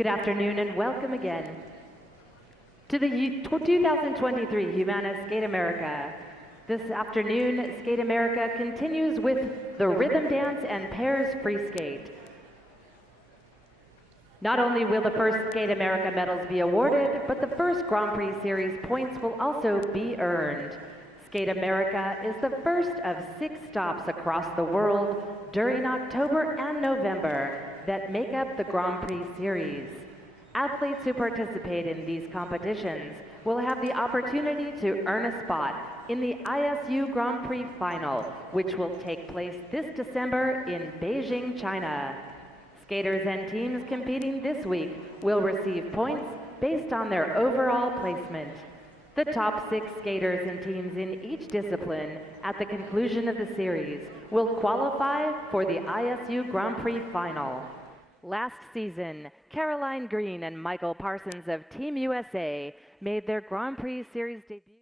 Good afternoon and welcome again to the 2023 Humana Skate America. This afternoon, Skate America continues with the rhythm dance and pairs free skate. Not only will the first Skate America medals be awarded, but the first Grand Prix Series points will also be earned. Skate America is the first of 6 stops across the world during October and November that make up the Grand Prix Series. Athletes who participate in these competitions will have the opportunity to earn a spot in the ISU Grand Prix Final, which will take place this December in Beijing, China. Skaters and teams competing this week will receive points based on their overall placement. The top 6 skaters and teams in each discipline at the conclusion of the series will qualify for the ISU Grand Prix Final. Last season, Caroline Green and Michael Parsons of Team USA made their Grand Prix Series debut.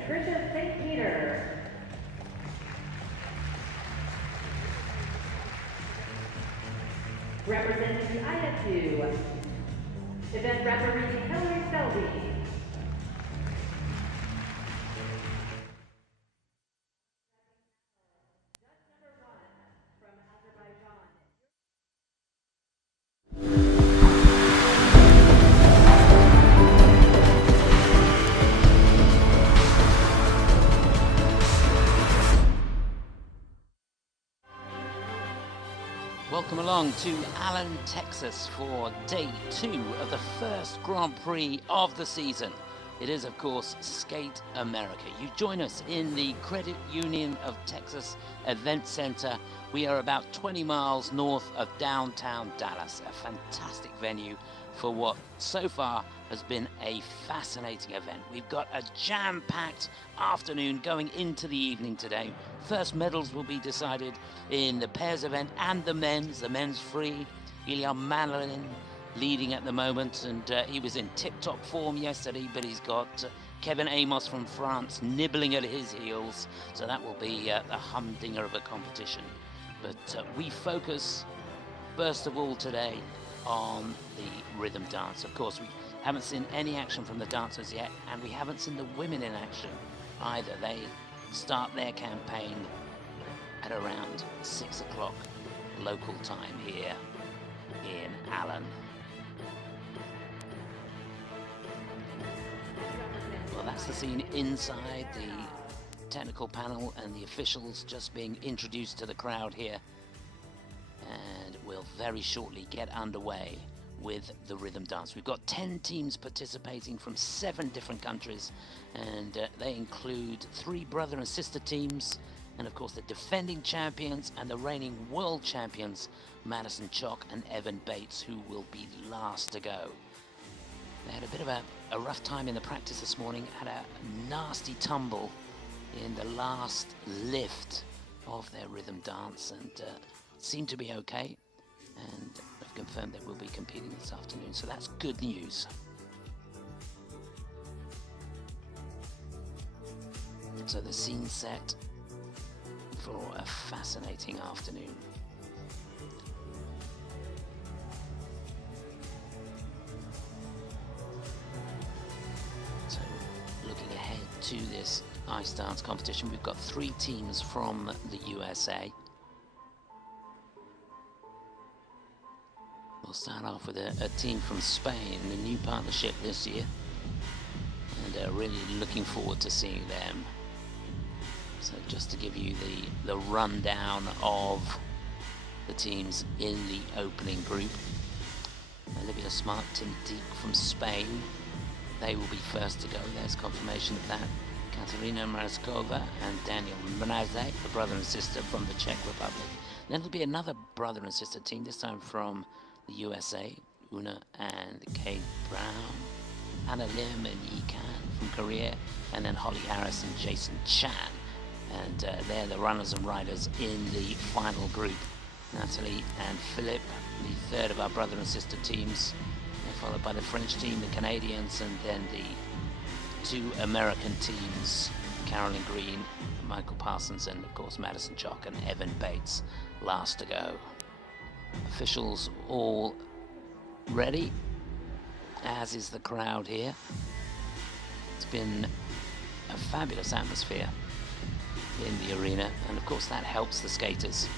Patricia St. Peter. Representing the ISU, event referee Hillary Selby. Welcome along to Allen, Texas for day 2 of the first Grand Prix of the season. It is, of course, Skate America. You join us in the Credit Union of Texas Event Center. We are about 20 miles north of downtown Dallas, a fantastic venue for what so far has been a fascinating event. We've got a jam-packed afternoon going into the evening today. First medals will be decided in the pairs event and the men's free. Ilya Manlin leading at the moment, and he was in tip-top form yesterday, but he's got Kevin Amos from France nibbling at his heels, so that will be a humdinger of a competition. But we focus first of all today on the rhythm dance. Of course, we haven't seen any action from the dancers yet, and we haven't seen the women in action either. They start their campaign at around 6 o'clock local time here in Allen. Well, that's the scene inside the technical panel and the officials just being introduced to the crowd here. And we'll very shortly get underway with the rhythm dance. We've got 10 teams participating from 7 different countries, and they include 3 brother and sister teams, and of course the defending champions and the reigning world champions, Madison Chock and Evan Bates, who will be last to go. They had a bit of a rough time in the practice this morning, had a nasty tumble in the last lift of their rhythm dance, and seem to be okay, and I've confirmed they will be competing this afternoon, so that's good news. So the scene set for a fascinating afternoon. So looking ahead to this ice dance competition, we've got 3 teams from the USA. We'll start off with a team from Spain, a new partnership this year, and really looking forward to seeing them. So just to give you the rundown of the teams in the opening group. Olivia Smart, Tim Dieck from Spain, they will be first to go. There's confirmation of that. Katerina Mrazkova and Daniel Mrazek, the brother and sister from the Czech Republic. Then there'll be another brother and sister team, this time from the USA, Una and Kate Brown, Anna Lim and Quan from Korea, and then Holly Harris and Jason Chan. And they're the runners and riders in the final group. Natalie and Philip, the third of our brother and sister teams. They're followed by the French team, the Canadians, and then the 2 American teams, Carolyn Green, Michael Parsons, and of course Madison Chock and Evan Bates, last to go. Officials all ready, as is the crowd here. It's been a fabulous atmosphere in the arena, and of course that helps the skaters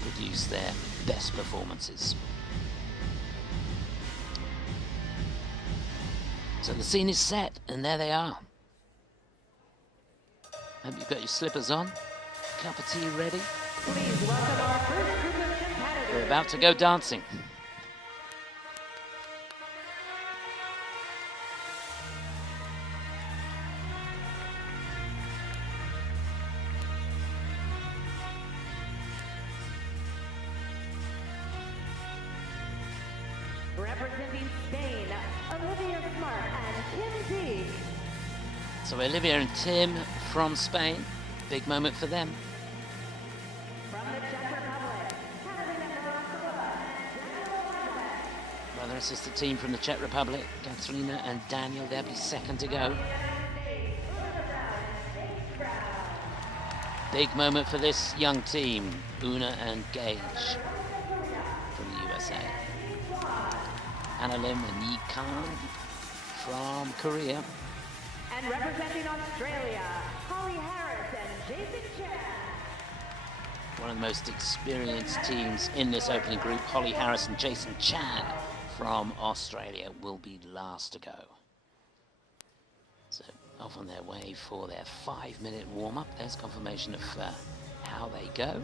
produce their best performances. So the scene is set, and there they are. Hope you've got your slippers on, cup of tea ready. Please welcome our first group of competitors. We're about to go dancing. Representing Spain, Olivia Smart and Tim Dieck. So Olivia and Tim from Spain, big moment for them. From the Czech Republic, Brother and sister team from the Czech Republic, Katerina and Daniel, they'll be second to go. big moment for this young team, Una and Gage from the USA. Lim and Quan from Korea. And representing Australia, Holly Harris and Jason Chan. One of the most experienced teams in this opening group, Holly Harris and Jason Chan from Australia, will be last to go. So off on their way for their 5-minute warm-up. There's confirmation of how they go.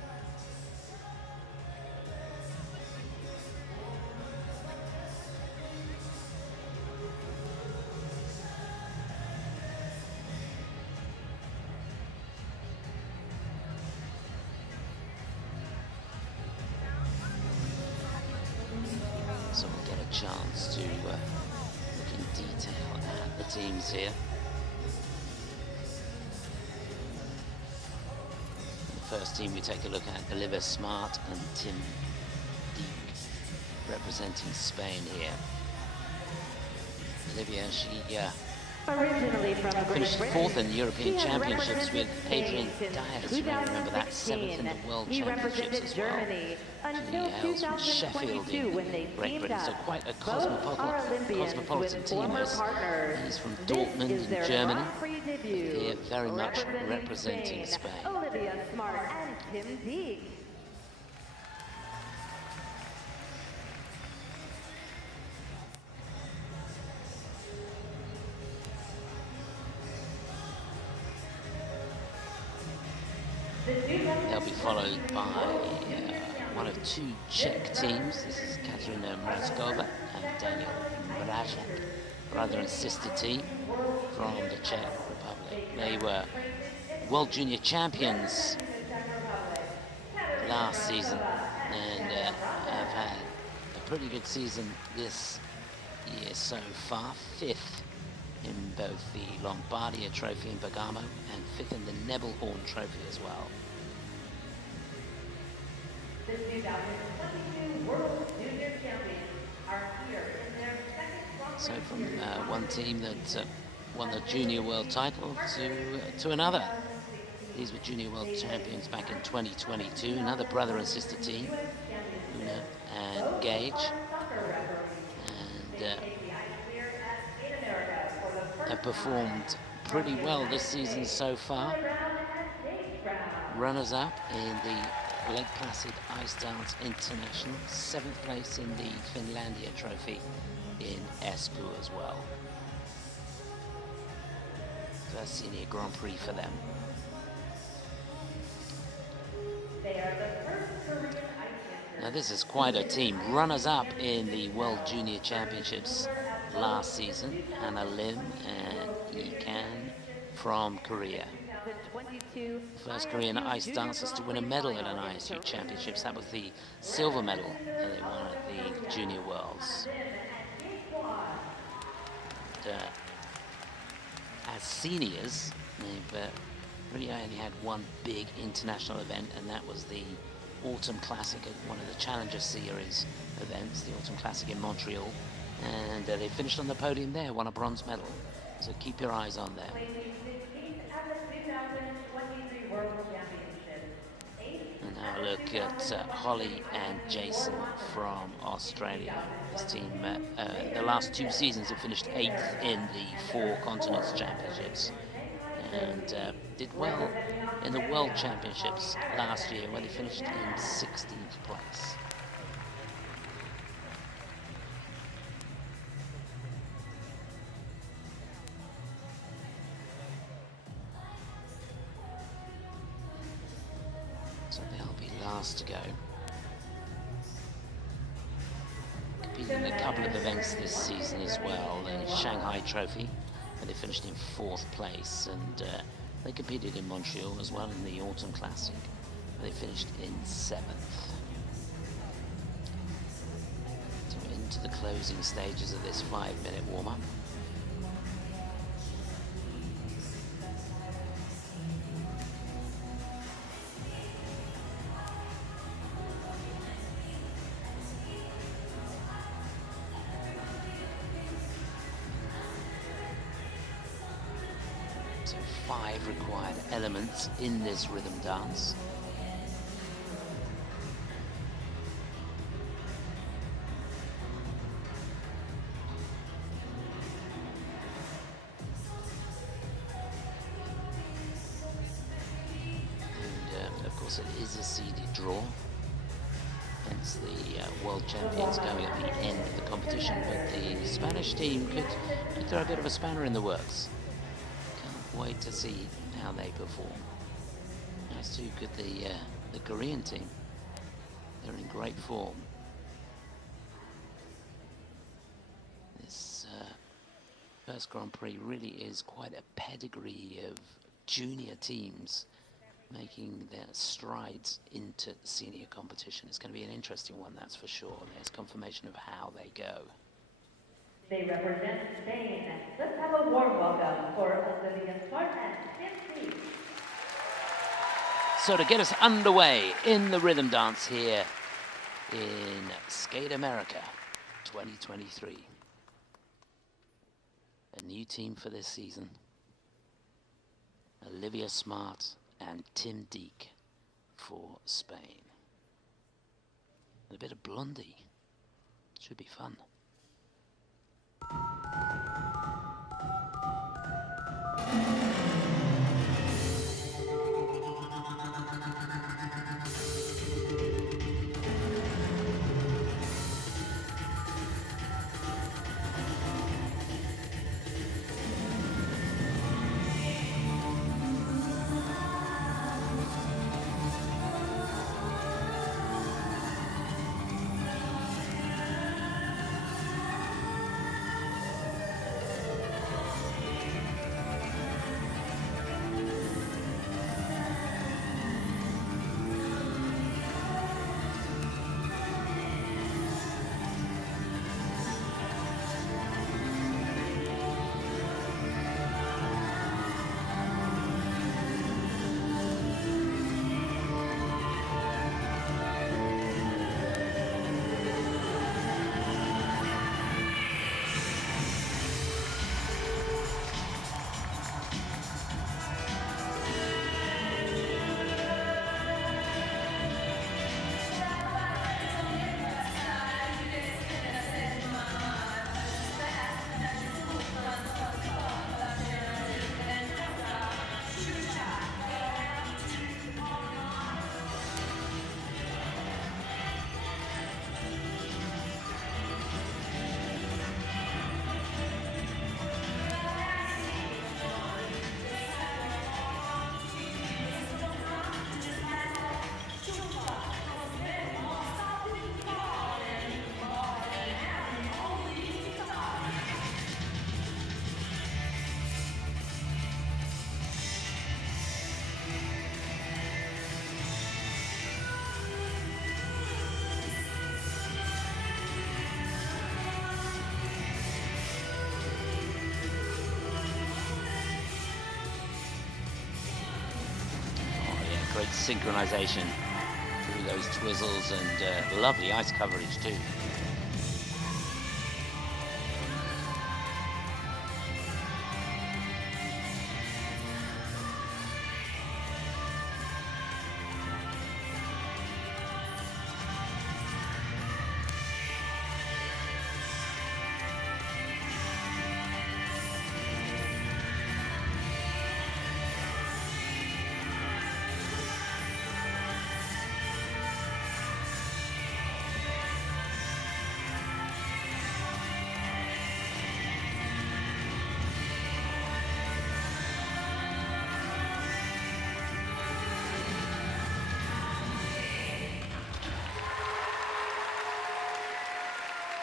So we'll get a chance to look in detail at the teams here. The first team we take a look at, Olivia Smart and Tim Dieck, representing Spain here. Olivia, she Originally from finished Great 4th in the European She has Championships with represented Adrian Spain Diaz. since You may remember that, 7th in the World He Championships represented as well. Germany until She hails from Sheffield 2022 in when they Great teamed Britain, so up. quite a Both are Olympians cosmopolitan with team. former partners. He's from This Dortmund is in their Germany. Grand Prix debut. Here very much representing Spain. Olivia Smart and Tim Dieck. They'll be followed by one of 2 Czech teams. This is Katerina Mrazkova and Daniel Mrazek, brother and sister team from the Czech Republic. They were World Junior Champions last season and have had a pretty good season this year so far. 5th in both the Lombardia Trophy in Bergamo and 5th in the Nebelhorn Trophy as well. The 2022 World Junior Champions are here in their second. So from one team that won the Junior World title to another. These were Junior World Champions back in 2022. Another brother and sister team, Una and Gage. And have performed pretty well this season so far. Runners-up in the Lake Placid Ice Dance International, 7th place in the Finlandia Trophy in Espoo as well. First senior Grand Prix for them. Now this is quite a team. Runners-up in the World Junior Championships last season, Lim and Quan from Korea. First Korean ice dancers to win a medal at an ISU Championships. That was the silver medal that they won at the Junior Worlds. As seniors, they've really only had one big international event, and that was the Autumn Classic at one of the Challenger Series events, the Autumn Classic in Montreal. And they finished on the podium there, won a bronze medal. So keep your eyes on them. And now look at Holly and Jason from Australia. This team, the last 2 seasons have finished 8th in the 4 Continents Championships. And did well in the World Championships last year, where they finished in 16th place. So they'll be last to go. Competed in a couple of events this season as well. The Shanghai Trophy, where they finished in 4th place, and they competed in Montreal as well in the Autumn Classic, where they finished in 7th. So we're into the closing stages of this 5-minute warm-up. So 5 required elements in this rhythm dance. And of course it is a seeded draw. Hence the world champions going at the end of the competition, but the Spanish team could throw a bit of a spanner in the works. Can't wait to see how they perform. As too could the Korean team. They're in great form. This first Grand Prix really is quite a pedigree of junior teams making their strides into senior competition. It's going to be an interesting one, that's for sure. There's confirmation of how they go. They represent Spain. Let's have a warm welcome for Lim and Quan and Dieck. So to get us underway in the rhythm dance here in Skate America 2023. A new team for this season. Olivia Smart and Tim Dieck for Spain. And a bit of Blondie. Should be fun. Great synchronization through those twizzles and lovely ice coverage too.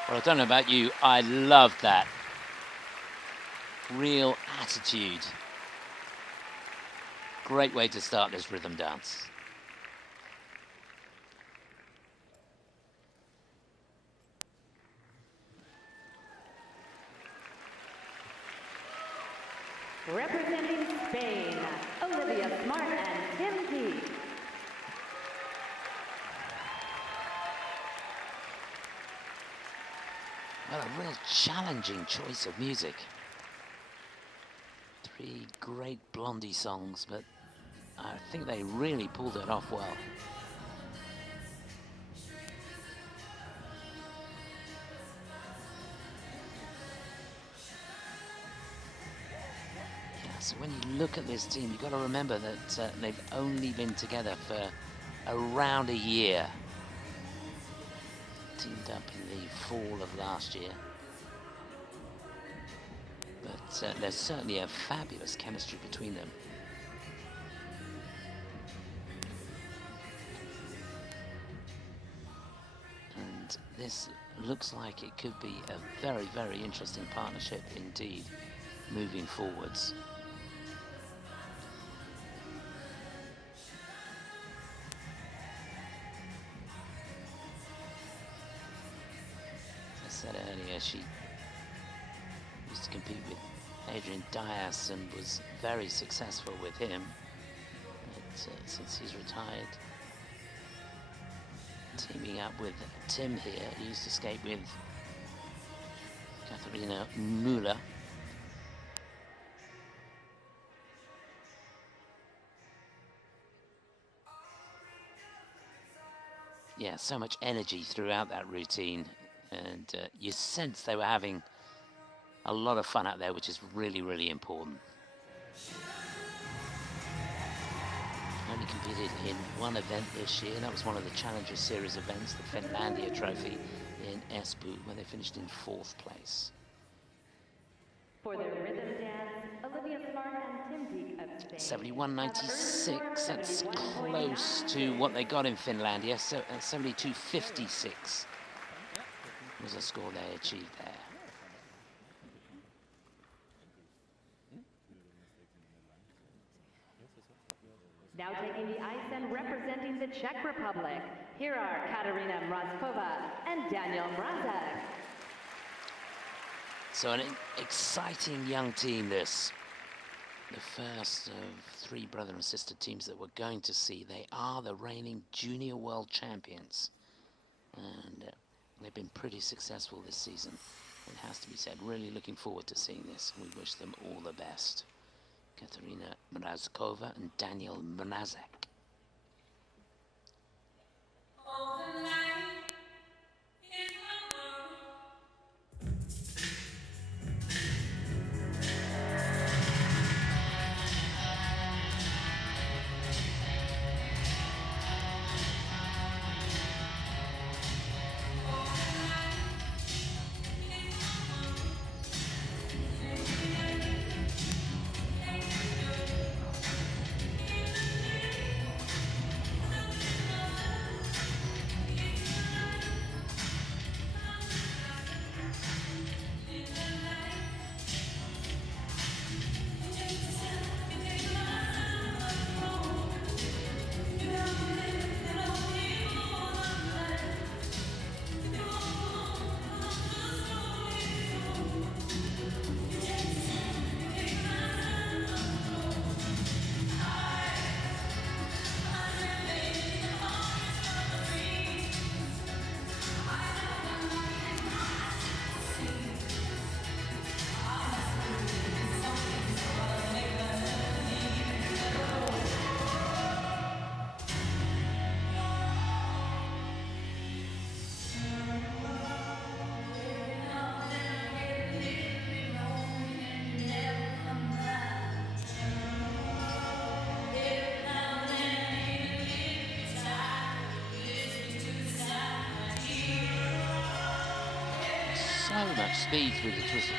Well, I don't know about you, I love that. Real attitude. Great way to start this rhythm dance. Representing Spain, Olivia Smart and Tim Dieck. Well, a real challenging choice of music. Three great Blondie songs, but I think they really pulled it off well. Yeah, so when you look at this team, you've got to remember that they've only been together for around a year. Teamed up in the fall of last year. But there's certainly a fabulous chemistry between them. And this looks like it could be a very, very interesting partnership indeed, moving forwards. As I said earlier, she used to compete with Adrian Dias and was very successful with him. But since he's retired, teaming up with Tim here, he used to skate with Katharina Müller. Yeah, so much energy throughout that routine, and you sense they were having a lot of fun out there, which is really, really important. Only competed in one event this year, and that was one of the Challenger Series events, the Finlandia Trophy in Espoo, where they finished in 4th place. For their rhythm dance, Olivia Smart and Tim Dieck of Spain 71.96, that's close to what they got in Finlandia, so 72.56 was a score they achieved there. Now taking the ice and representing the Czech Republic, here are Katerina Mrazkova and Daniel Mrazek. So an exciting young team, this. The first of 3 brother and sister teams that we're going to see. They are the reigning junior world champions. And they've been pretty successful this season, it has to be said. Really looking forward to seeing this. We wish them all the best. Katerina Mrazkova and Daniel Mrazek. So much speed through the twisters.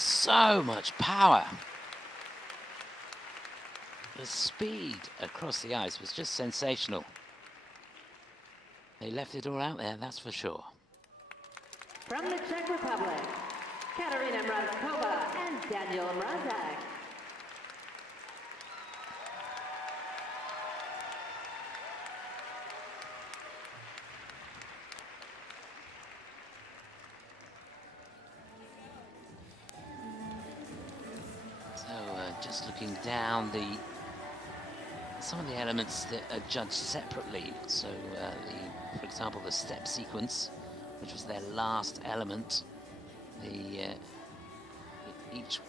So much power. The speed across the ice was just sensational. They left it all out there, that's for sure. From the Czech Republic, Mrazkova and Mrazek. Just looking down some of the elements that are judged separately. So for example, the step sequence, which was their last element. Each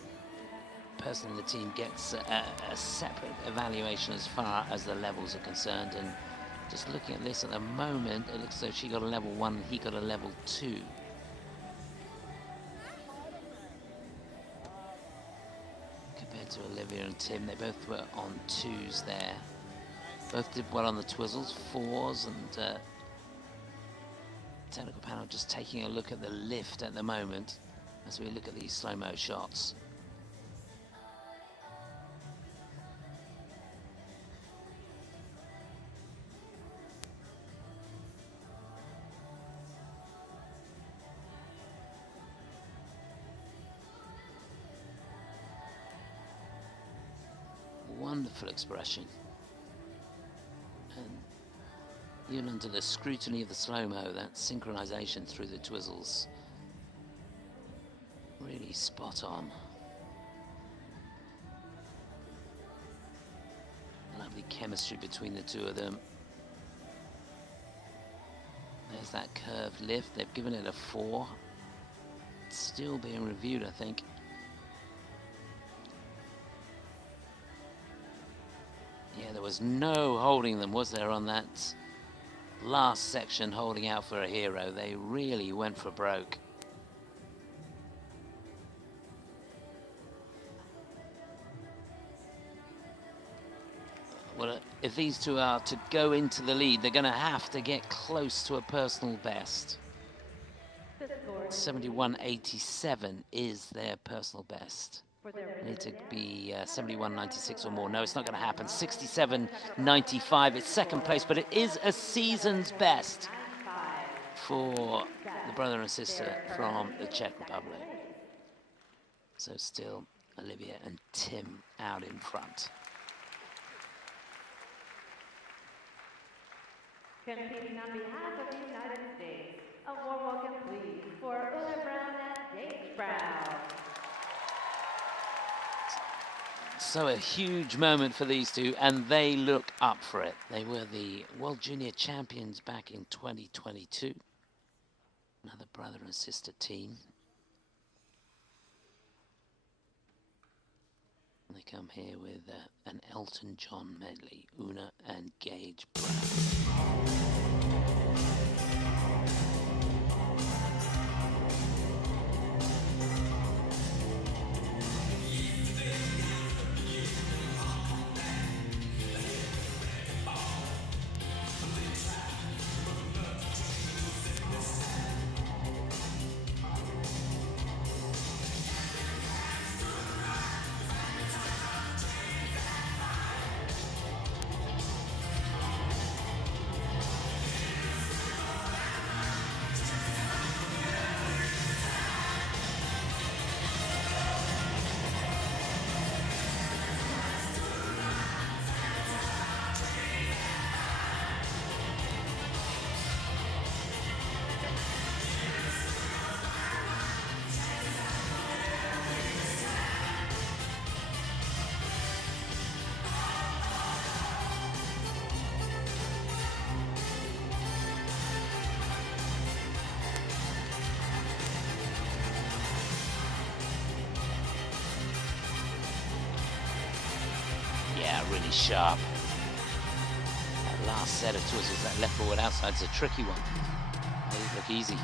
person in the team gets a separate evaluation as far as the levels are concerned. And just looking at this at the moment, it looks as though she got a level 1, he got a level 2. To Olivia and Tim, they both were on 2s there. Both did well on the twizzles, 4s, and technical panel just taking a look at the lift at the moment as we look at these slow-mo shots. Wonderful expression, and even under the scrutiny of the slow-mo, that synchronization through the twizzles, really spot on. Lovely chemistry between the two of them. There's that curved lift, they've given it a 4. It's still being reviewed, I think. Yeah, there was no holding them, was there, on that last section, holding out for a hero. They really went for broke. Well, if these two are to go into the lead, they're going to have to get close to a personal best. 71.87 is their personal best. They need to be 71.96 or more. No, it's not going to happen. 67.95. It's second place, but it is a season's best for the brother and sister from the Czech Republic. So still Olivia and Tim out in front. Competing on behalf of the United States, a warm welcome please for Lim Brown and Dieck Brown. So a huge moment for these two, and they look up for it. They were the World Junior Champions back in 2022. Another brother and sister team. And they come here with an Elton John medley, Una and Gage Brown. Really sharp. That last set of twizzles, that left forward outside, is a tricky one. They look easy.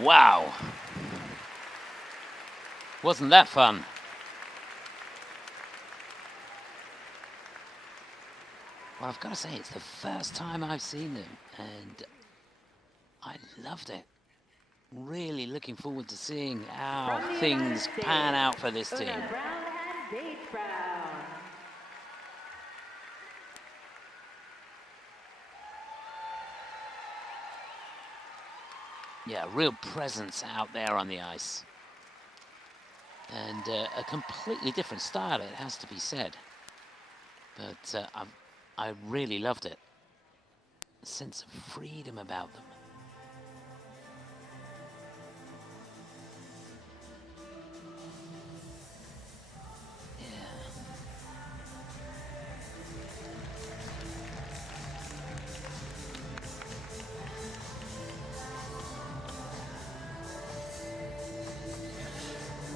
Wow. Wasn't that fun? Well, I've got to say, it's the first time I've seen them, and I loved it. Really looking forward to seeing how things pan out for this team. Yeah, real presence out there on the ice. And a completely different style, it has to be said. But I really loved it. A sense of freedom about them.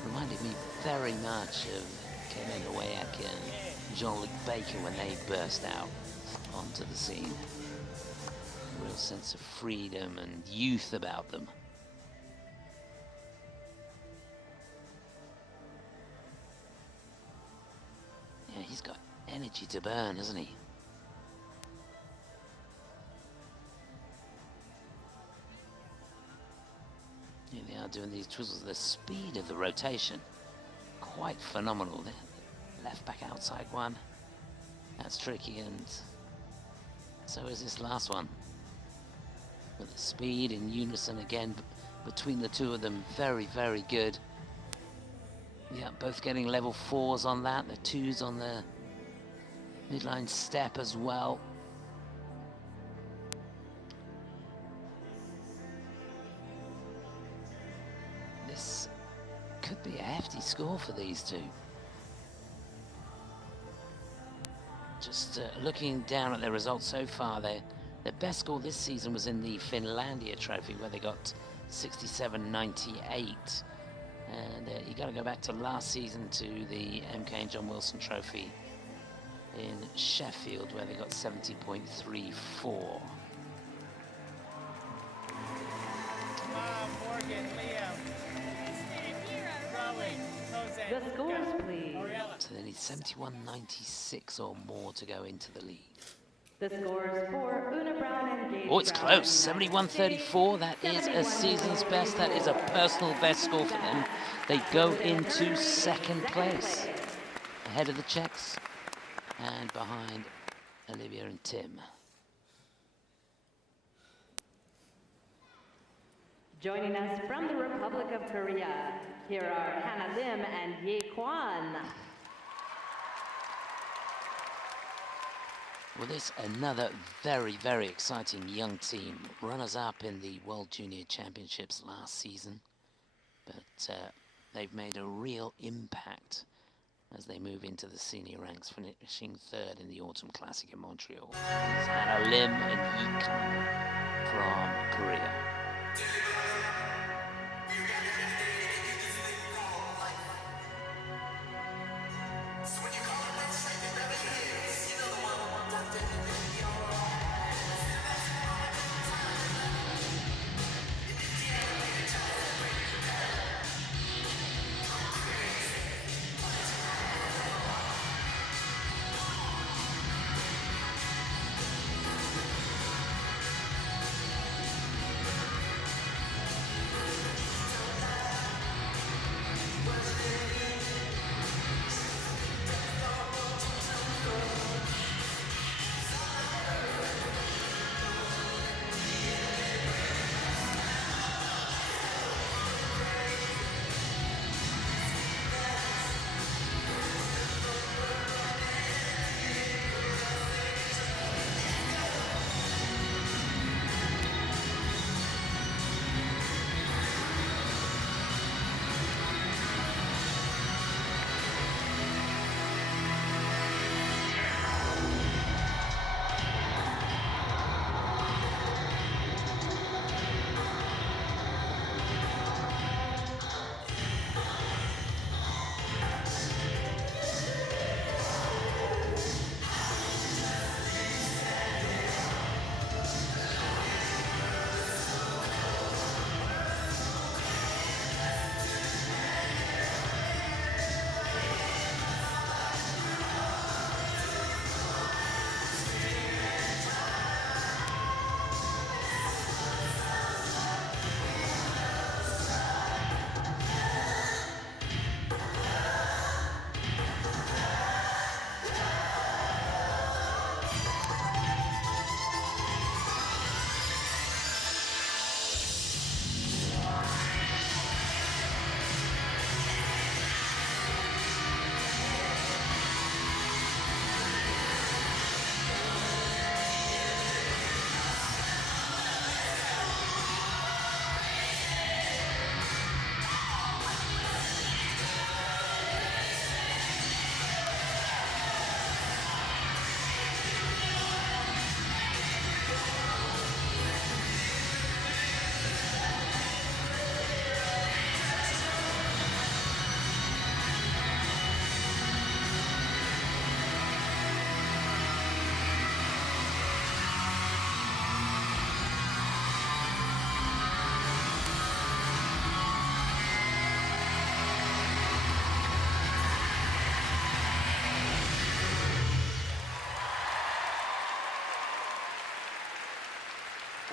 Reminded me very much of Kevin Dieck and Jean-Luc Baker when they burst out onto the scene. A real sense of freedom and youth about them. Yeah, he's got energy to burn, hasn't he? Here they are doing these twizzles. The speed of the rotation, quite phenomenal. Left back outside one. That's tricky, and so is this last one. But the speed in unison again between the two of them, very, very good. Yeah, both getting level 4s on that. The 2s on the midline step as well. This could be a hefty score for these two. Just looking down at their results so far, their best score this season was in the Finlandia Trophy, where they got 67.98. And you got to go back to last season to the MK and John Wilson Trophy in Sheffield, where they got 70.34. The scores, please. So they need 71.96 or more to go into the lead. The scores for Una Brown and Gage. Oh, it's close. 71.34. That is a season's best. That is a personal best score for them. They go into second place, ahead of the Czechs and behind Olivia and Tim. Joining us from the Republic of Korea, here are Hannah Lim and Lim Quan. Well, this another very, very exciting young team. Runners-up in the World Junior Championships last season. But they've made a real impact as they move into the senior ranks, finishing 3rd in the Autumn Classic in Montreal. It's Hannah Lim and Lim from Korea.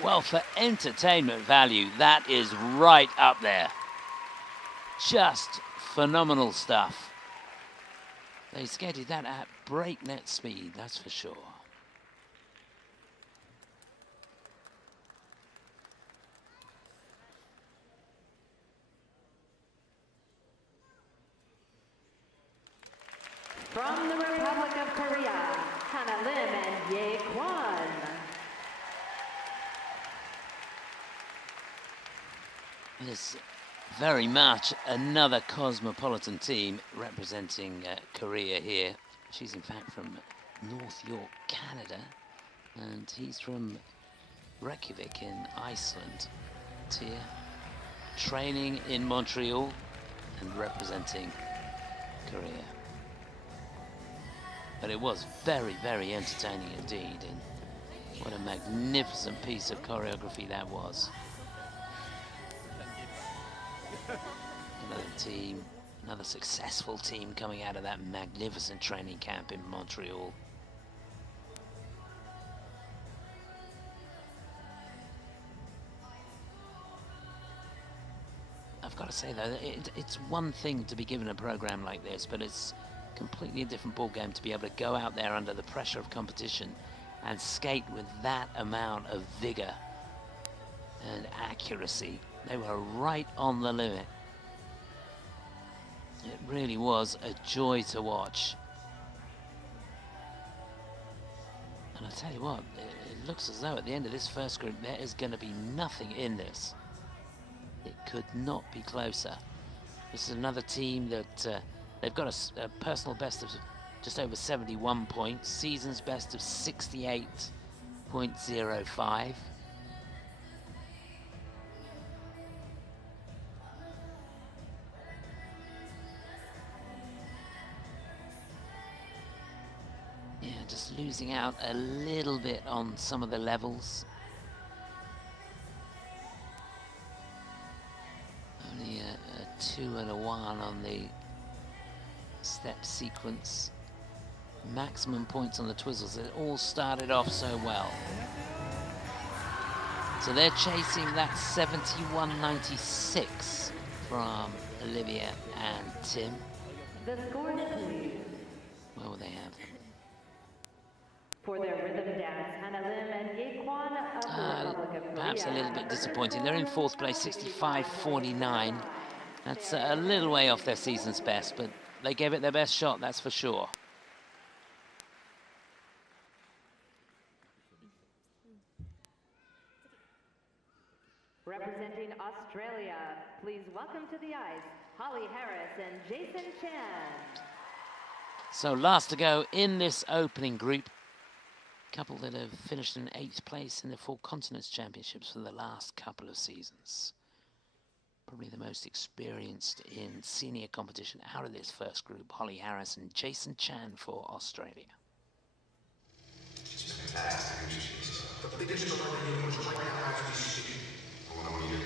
Well, for entertainment value, that is right up there. Just phenomenal stuff. They skated that at breakneck speed, that's for sure. From the Republic of Korea, Lim and Quan. There's very much another cosmopolitan team representing Korea here. She's in fact from North York, Canada, and he's from Reykjavik in Iceland. Here, training in Montreal and representing Korea. But it was very, very entertaining indeed, and what a magnificent piece of choreography that was. Another team, another successful team coming out of that magnificent training camp in Montreal. I've got to say though, it's one thing to be given a program like this, but it's completely a different ball game to be able to go out there under the pressure of competition and skate with that amount of vigor and accuracy. They were right on the limit. It really was a joy to watch. And I tell you what, it looks as though at the end of this first group there is going to be nothing in this. It could not be closer. This is another team that they've got a personal best of just over 71 points, season's best of 68.05. Yeah, just losing out a little bit on some of the levels. Only a 2 and a 1 on the step sequence. Maximum points on the twizzles. It all started off so well. So they're chasing that 71.96 from Olivia and Tim. The scores, please. Where will they have them? For their rhythm dance, Lim and Quan of the Republic of Korea. Perhaps a little bit disappointing. They're in fourth place, 65.49. That's a little way off their season's best, but they gave it their best shot, that's for sure. Representing Australia, please welcome to the ice, Holly Harris and Jason Chan. So last to go in this opening group, a couple that have finished in 8th place in the Four Continents Championships for the last couple of seasons. Probably the most experienced in senior competition out of this first group, Holly Harris and Jason Chan for Australia. She's fantastic. The biggest story was right after we speak. I want to hear now.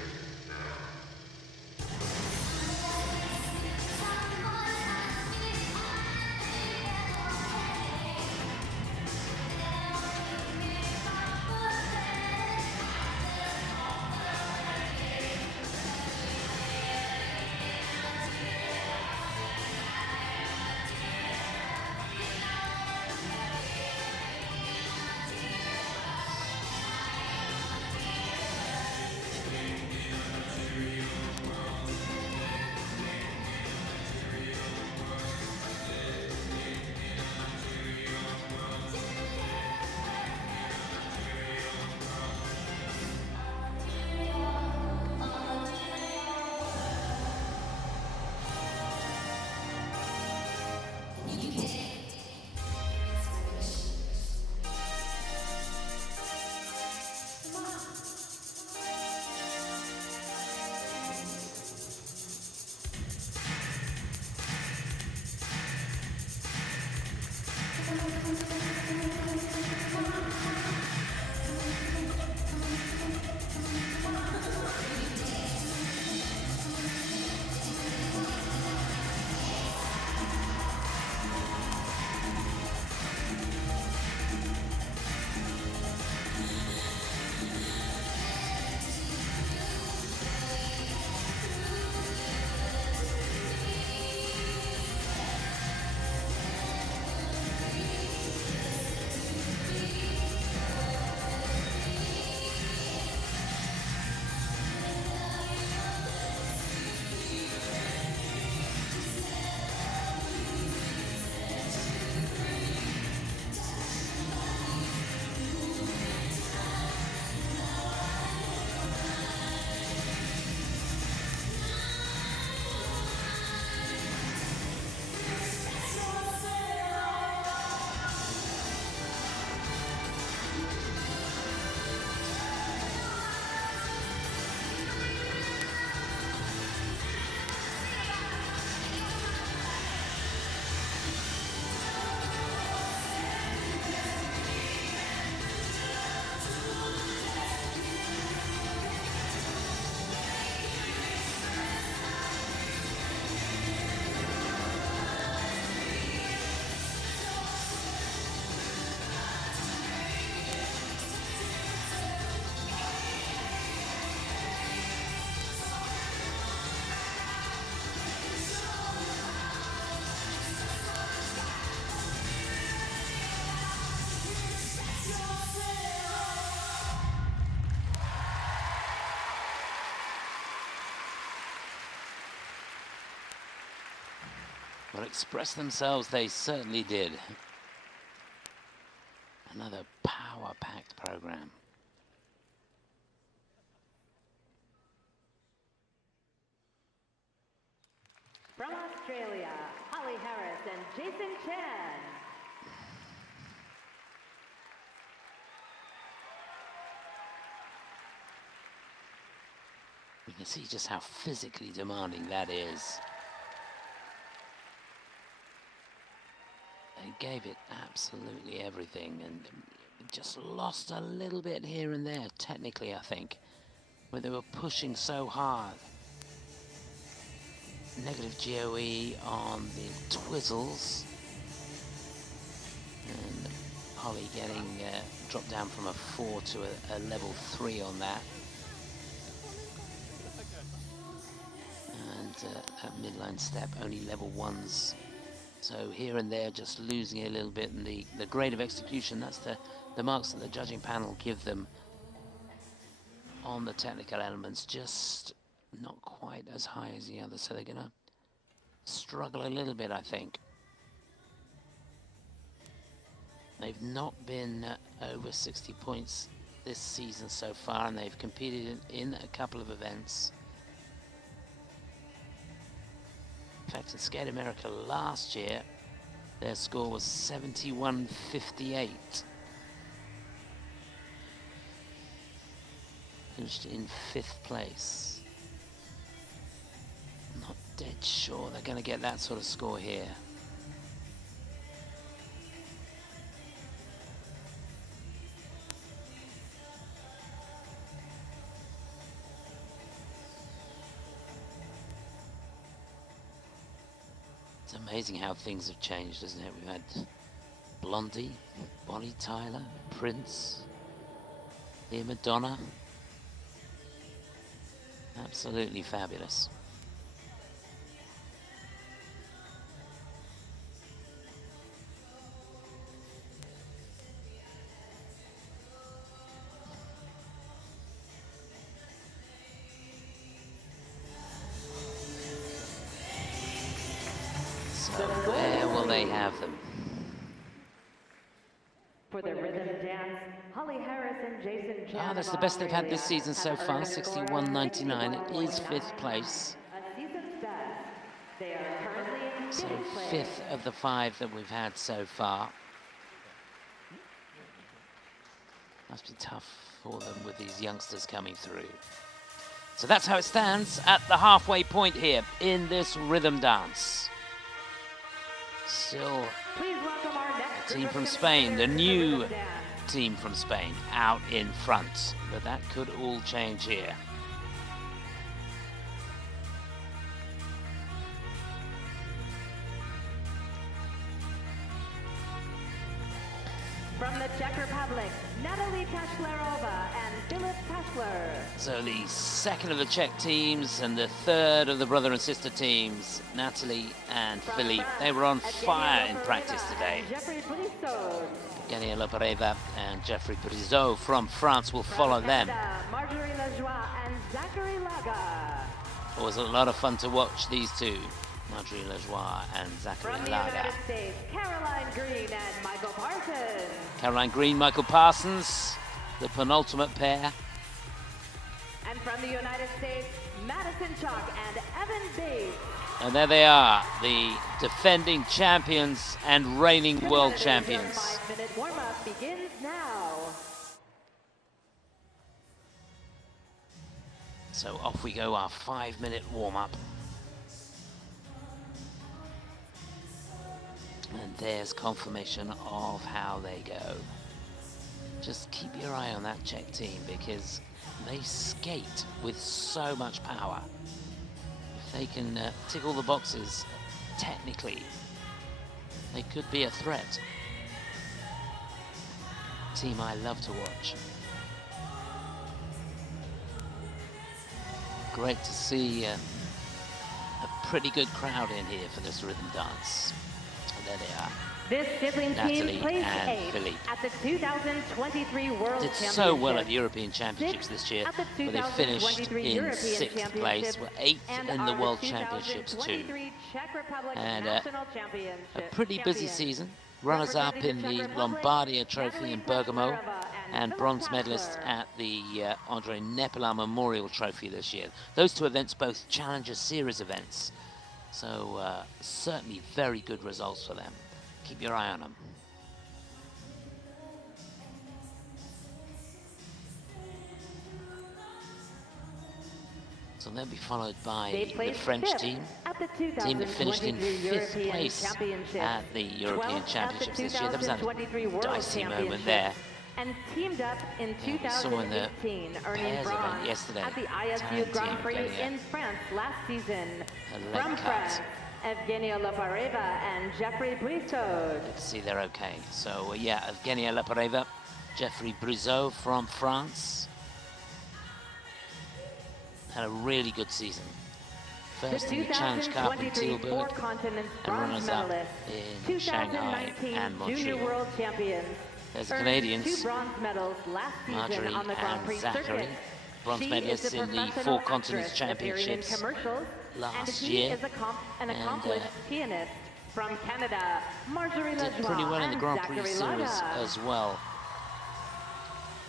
Well, express themselves they certainly did. Another power-packed program. From Australia, Holly Harris and Jason Chan. You can see just how physically demanding that is. They gave it absolutely everything and just lost a little bit here and there, technically, I think, where they were pushing so hard. Negative GOE on the twizzles. And Holly getting dropped down from a 4 to a level 3 on that. And that midline step, only level 1s. So here and there, just losing it a little bit. And the grade of execution, that's the marks that the judging panel give them on the technical elements, just not quite as high as the others. So they're going to struggle a little bit, I think. They've not been over 60 points this season so far, and they've competed in a couple of events. In fact, in Skate America last year, their score was 71.58. Finished in 5th place. Not dead sure they're going to get that sort of score here. It's amazing how things have changed, isn't it? We've had Blondie, Bonnie Tyler, Prince, Leah Madonna. Absolutely fabulous. So where will they have them? For the rhythm dance, Holly Harris and Jason Chan. Ah, that's the best they've had this season so far, 61.99. It is 5th place. A season's best. They are currently in So 5th 5th of the 5 that we've had so far. Must be tough for them with these youngsters coming through. So that's how it stands at the halfway point here in this rhythm dance. Still Please welcome our next a team group from of Spain, the competitors new for the dance. team from Spain, out in front. But that could all change here. From the Czech Republic, Taschlerova and Taschler. So the second of the Czech teams and the third of the brother and sister teams, Natalie and Philippe. They were on fire in practice today. Evgenia Lopareva and Jeffrey Brissaud from France will follow them. Lajoie and Lagha. It was a lot of fun to watch these two, Lajoie and From the Lagha. United States, Caroline Green and Michael Parsons. Caroline Green, Michael Parsons, the penultimate pair. And from the United States, Madison Chock and Evan Bates. And there they are, the defending champions and reigning world champions. 5-minute warm-up begins now. So off we go, our 5-minute warm-up. And there's confirmation of how they go. Just keep your eye on that Czech team because they skate with so much power. If they can tick all the boxes, technically, they could be a threat. Team I love to watch. Great to see a pretty good crowd in here for this rhythm dance. there they are. This sibling Natalie team placed and 8th Philippe. at the 2023 World Did Championships. so well at the European Championships 6th this year, at the where they finished 2023 in European 6th place, were 8th and in the are World Championships too. 2023 Czech Republic And National a Championship pretty busy champions. season. Runners-up in the Representing the Czech Republic, Lombardia Trophy Natalie in Bergamo, Taschlerova and Philip bronze medalist Taschler. at the Andrei Nepola Memorial Trophy this year. Those two events, both Challenger Series events. So certainly very good results for them. Keep your eye on them. So they'll be followed by the French team that finished in 5th place at the European Championships this year. There was a dicey moment there. And teamed up in We saw in the 2018, earning pairs event bronze yesterday, at the Italian ISU Grand team Prix getting in France last season. a leg From cut. France, Evgenia Lopareva and Jeffrey Brissaud. Good to see they're okay. So yeah, Evgenia Lopareva, Jeffrey Brissaud from France. Had a really good season. First in the Challenge Cup in Tilburg, and runners-up in Shanghai and Junior Montreal. World Champions. There's the Earned Canadians, 2 bronze medals last season Marjorie on the Grand and Prix Zachary, circuit. bronze She medalists is a in the professional Four Continents actress appearing in Championships commercials, last and he year. is an accomplished pianist from Canada. Marjorie Did pretty well in the and Grand Prix Zachary series Lagha. as well.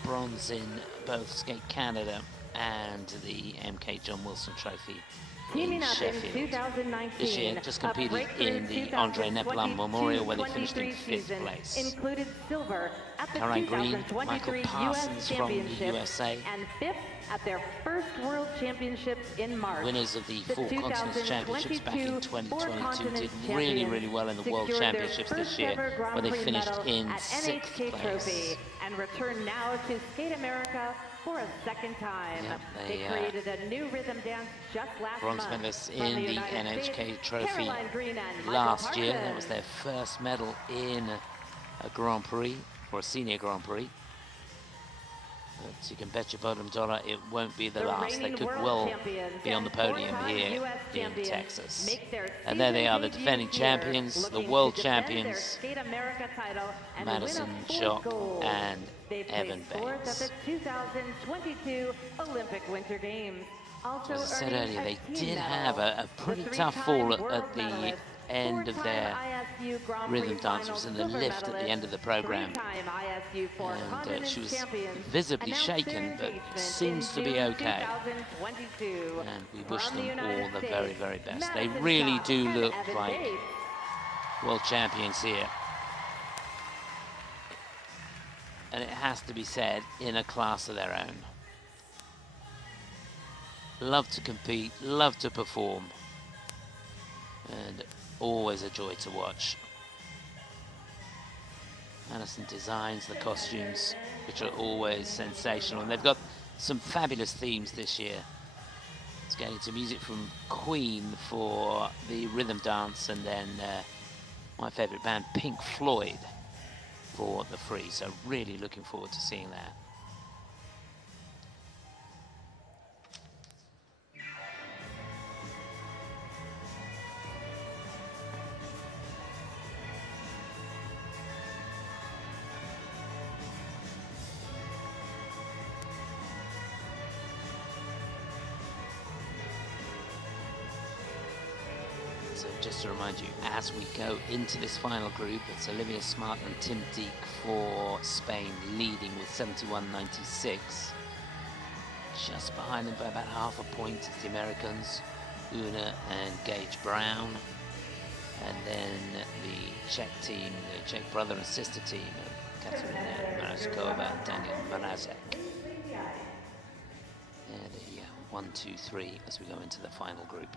Bronze in both Skate Canada and the MK John Wilson Trophy in Teaming up in Sheffield. 2019, This year, just a competed breakthrough in the Andrei Nepola Memorial, where they finished in 2022-23 5th season place. Included silver at the Caroline Green, 2023 Michael US Parsons from the Championships USA. and 5th at their first World Championships in March. Winners of the Four Continents Championships back in 2022 did Four really, Continents really well in the World secured their Championships this first year, ever Grand where they Prix finished medal in at 6th NHK place. Trophy and return now to Skate America for a second time. Yep, they they, created a new rhythm dance just last Bronze month. medalists From in the United NHK States, Trophy Caroline Green and Michael last year. That Parsons. was their first medal in a Grand Prix, or a senior Grand Prix. But you can bet your bottom dollar it won't be the last. They reigning could world well champions be on the and podium four-time here US in champions Texas. make their And there they are, the season defending debuts here, champions, the looking world to defend their champions, Skate America title and Madison, win a 4th Chock, gold. and They Evan placed 4th Bates. at the 2022 Olympic Winter Games. Also As I said earning earlier, a they team did medal. have a pretty The tough three-time fall world at the medalist, end of their four-time ISU Grand Prix rhythm dance. It was in the final lift at silver the end of the program. three-time ISU Four And Continents she was champions visibly announced shaken, their but engagement seems in to be June okay. 2022. And we wish From them United all the States, very, very best. They Madison really Chock do and look Evan like Bates. world champions here. And it has to be said, in a class of their own. Love to compete, love to perform, and always a joy to watch. Madison designs the costumes, which are always sensational, and they've got some fabulous themes this year. It's getting to music from Queen for the rhythm dance, and then my favourite band, Pink Floyd, for the free. So really looking forward to seeing that. So just to remind you, as we go into this final group, it's Olivia Smart and Tim Dieck for Spain, leading with 71.96. Just behind them by about half a point is the Americans, Una and Gage Brown. And then the Czech team, the Czech brother and sister team of Katerina Mrazkova and Daniel Mrazek. And the 1, 2, 3 as we go into the final group.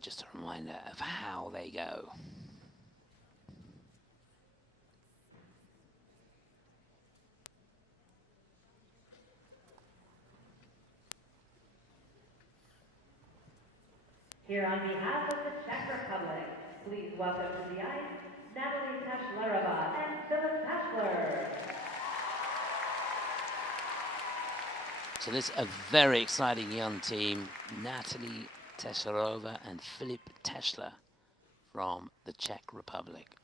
Just a reminder of how they go. Here on behalf of the Czech Republic, please welcome to the ice Taschlerova and Taschler. So this is a very exciting young team, Natalie Taschlerova and Filip Taschler from the Czech Republic.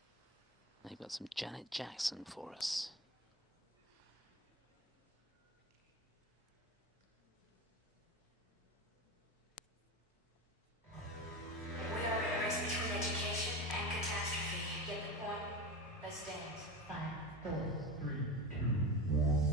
They've got some Janet Jackson for us. We are a race between education and catastrophe. Get the point? Let's dance. 5, 4, 3, 2, 1.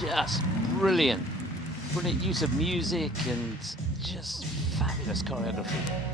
Just brilliant. Brilliant use of music and just fabulous choreography.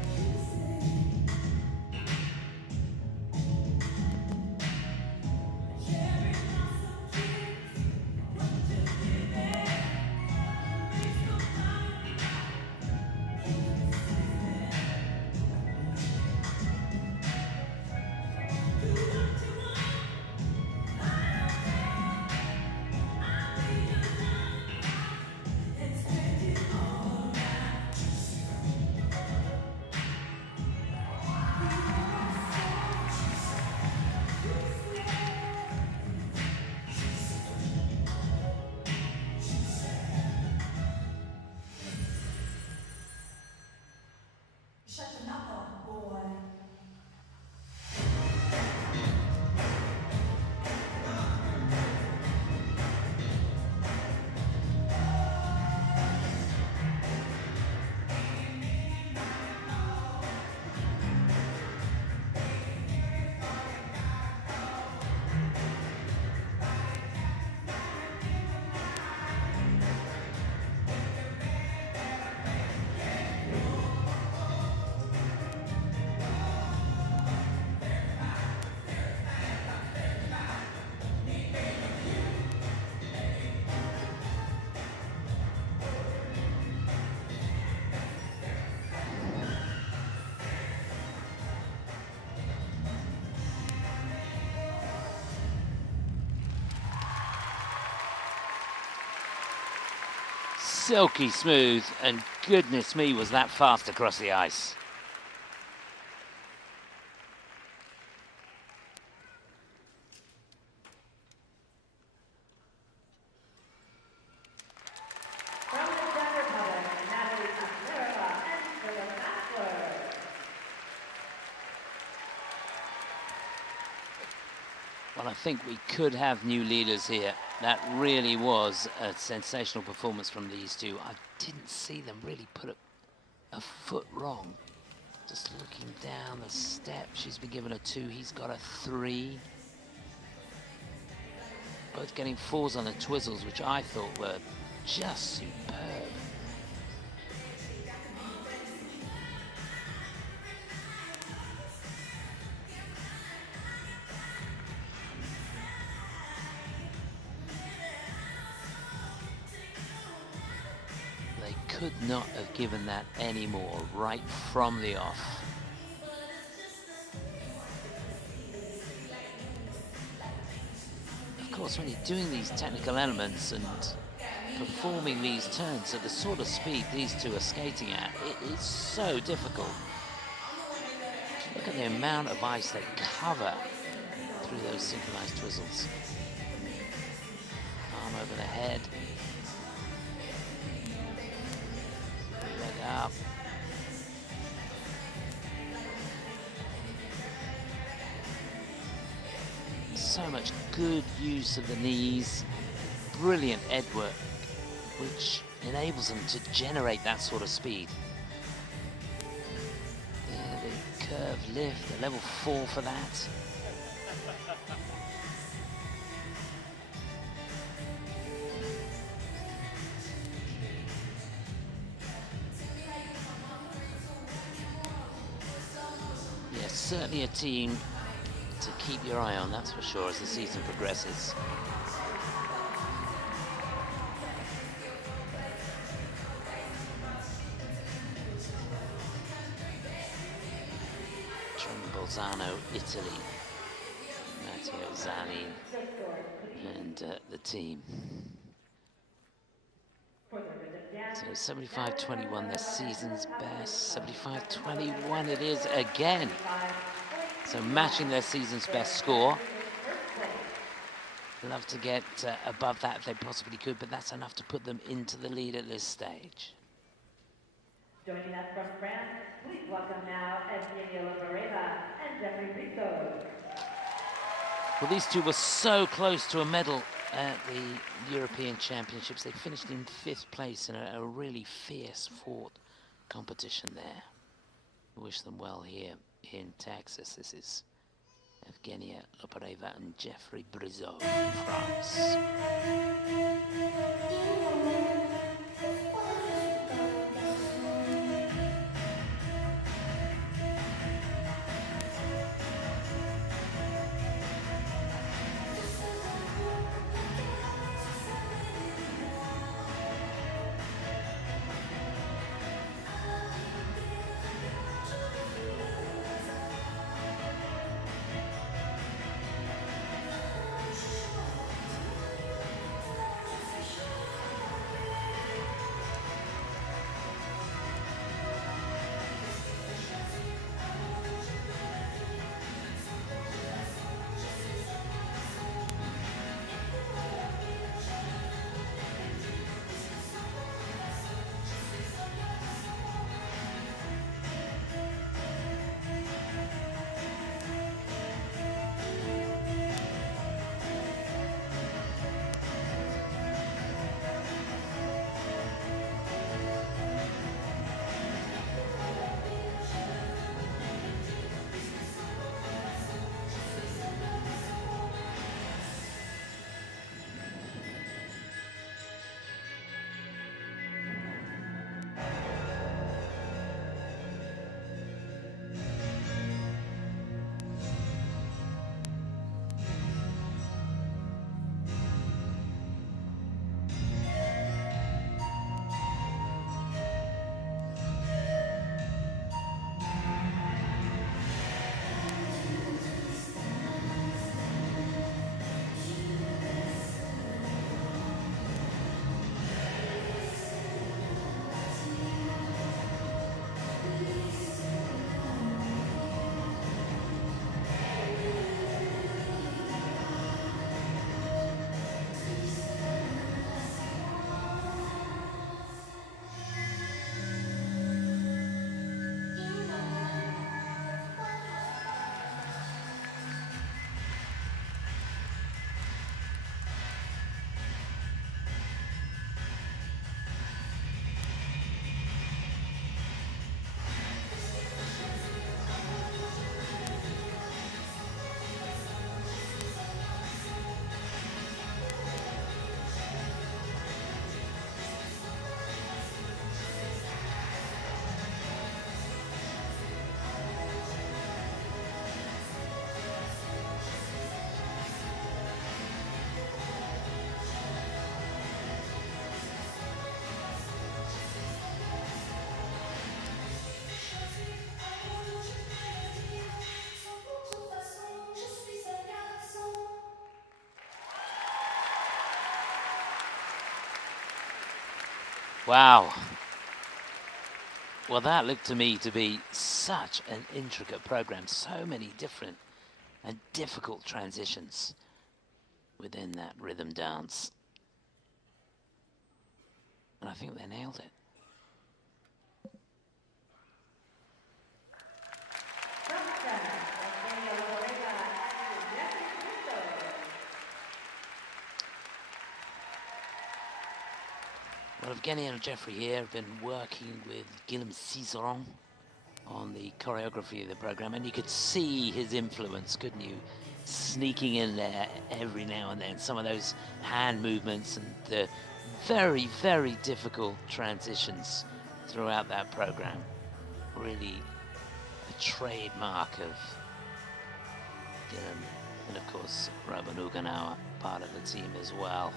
Silky smooth, and goodness me, was that fast across the ice. From the Czech Republic, Natalie Taschlerova and Taschler. Well, I think we could have new leaders here. That really was a sensational performance from these two. I didn't see them really put a foot wrong. Just looking down the step, she's been given a 2, he's got a 3. Both getting 4s on the twizzles, which I thought were just superb. Could not have given that any more right from the off. Of course, when you're doing these technical elements and performing these turns at the sort of speed these two are skating at, it is so difficult. Look at the amount of ice they cover through those synchronized twizzles. arm over the head. Leg up. So much good use of the knees. Brilliant edge work, which enables them to generate that sort of speed. Yeah, the curve lift, a level 4 for that. Yeah, certainly a team to keep your eye on, that's for sure, as the season progresses. Bolzano, Italy, Matteo Zanin, and the team. So 75-21, their season's best. 75-21 it is again. So matching their season's best score. Love to get above that if they possibly could, but that's enough to put them into the lead at this stage. Joining us from France, please welcome now Lopareva and Brissaud. Well, these two were so close to a medal at the European Championships. They finished in 5th place in a really fierce fought competition there. I wish them well here in Texas. This is Evgenia Lopareva and Brissaud from France. Wow. Well, that looked to me to be such an intricate program. So many different and difficult transitions within that rhythm dance. And I think they nailed it. Well, Evgeny and Jeffrey here have been working with Guillaume Cizeron on the choreography of the program, and you could see his influence, couldn't you? Sneaking in there every now and then, some of those hand movements and the very, very difficult transitions throughout that program. Really a trademark of Guillaume, and of course Robin Hugenauer, part of the team as well.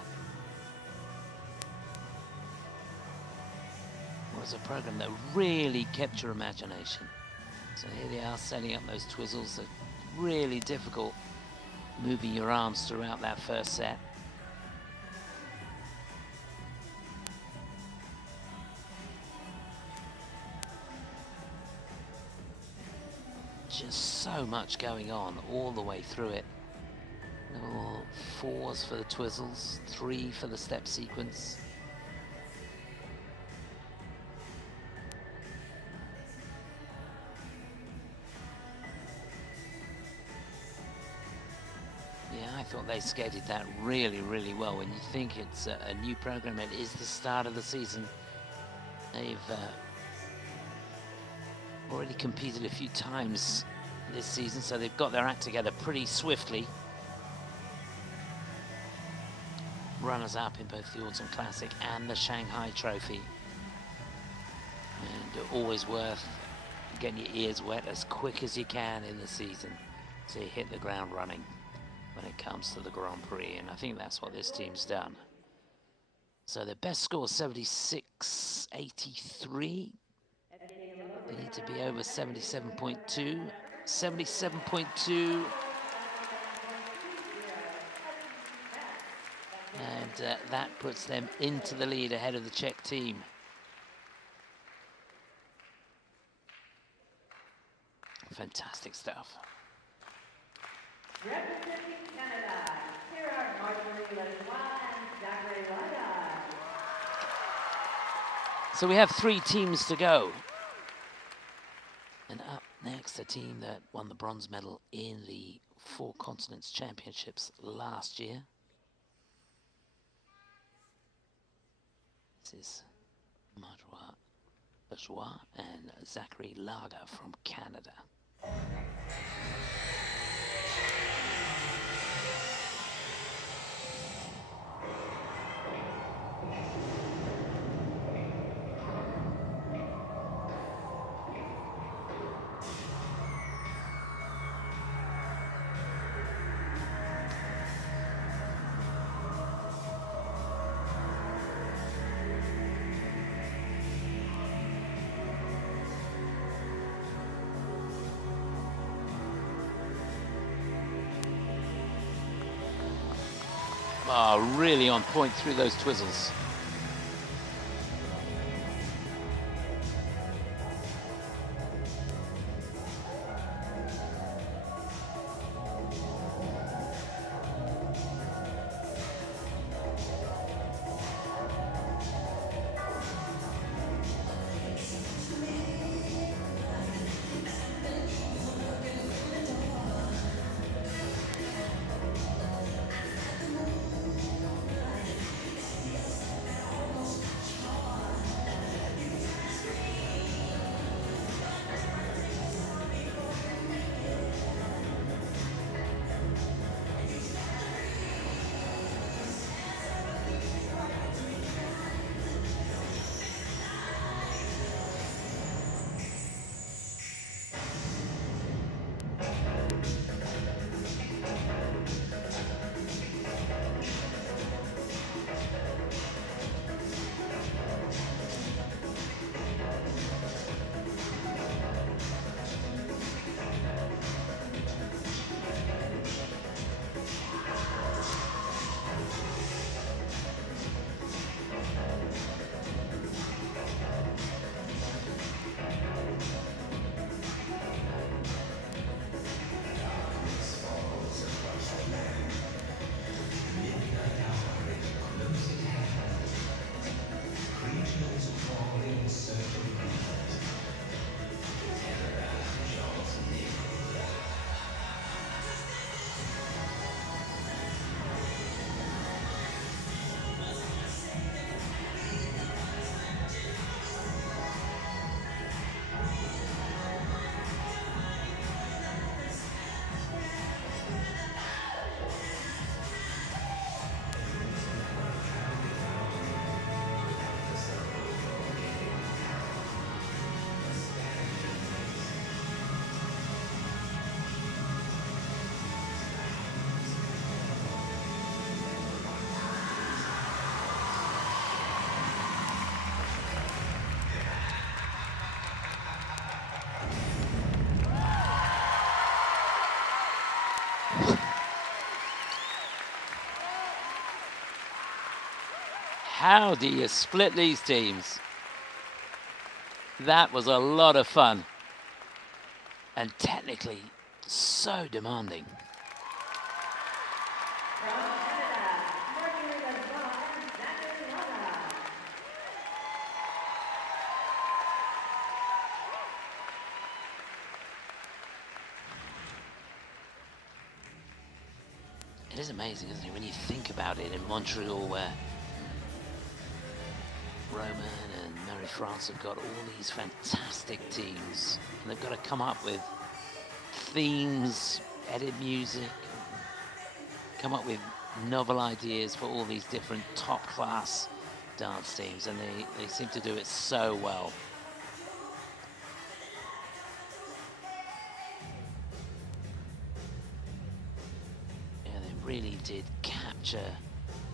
It was a program that really kept your imagination. So here they are setting up those twizzles, that really difficult moving your arms throughout that first set. Just so much going on all the way through it. Little 4s for the twizzles, 3 for the step sequence. I thought they skated that really, really well. When you think it's a new program, it is the start of the season. They've already competed a few times this season, so they've got their act together pretty swiftly. Runners-up in both the Autumn Classic and the Shanghai Trophy. And always worth getting your ears wet as quick as you can in the season so you hit the ground running when it comes to the Grand Prix, and I think that's what this team's done. So their best score is 76.83. They need to be over 77.2. 77.2. And that puts them into the lead ahead of the Czech team. Fantastic stuff. Representing Canada, here are Lajoie and Lagha. So we have 3 teams to go. And up next, a team that won the bronze medal in the 4 Continents Championships last year. This is Lajoie and Lagha from Canada. Oh, really on point through those twizzles. How do you split these teams? That was a lot of fun. And technically, so demanding. It is amazing, isn't it, when you think about it, in Montreal, where Roman and Marie-France have got all these fantastic teams, and they've got to come up with themes, edit music, come up with novel ideas for all these different top-class dance teams, and they seem to do it so well. Yeah, they really did capture